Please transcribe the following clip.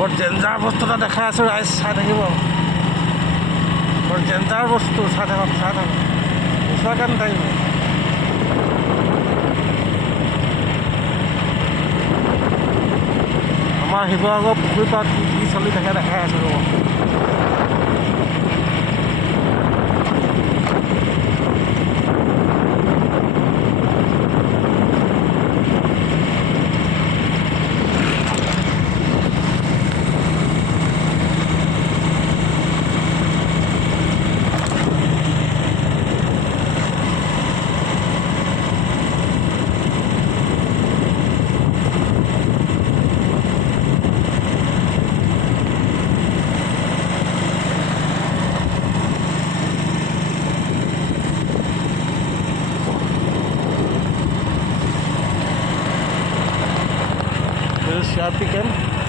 বৰ ডেঞ্জাৰ বস্তু এটা দেখাই আছোঁ ৰাইজ, চাই থাকিব। বৰ ডেঞ্জাৰ বস্তু, চাই থাকক নোচোৱাকৈ নাথাকিব। আমাৰ শিৱসাগৰ পুখুৰী পাৰত কি চলি থাকে দেখাই আছোঁ ৰ'ব। CRP camp.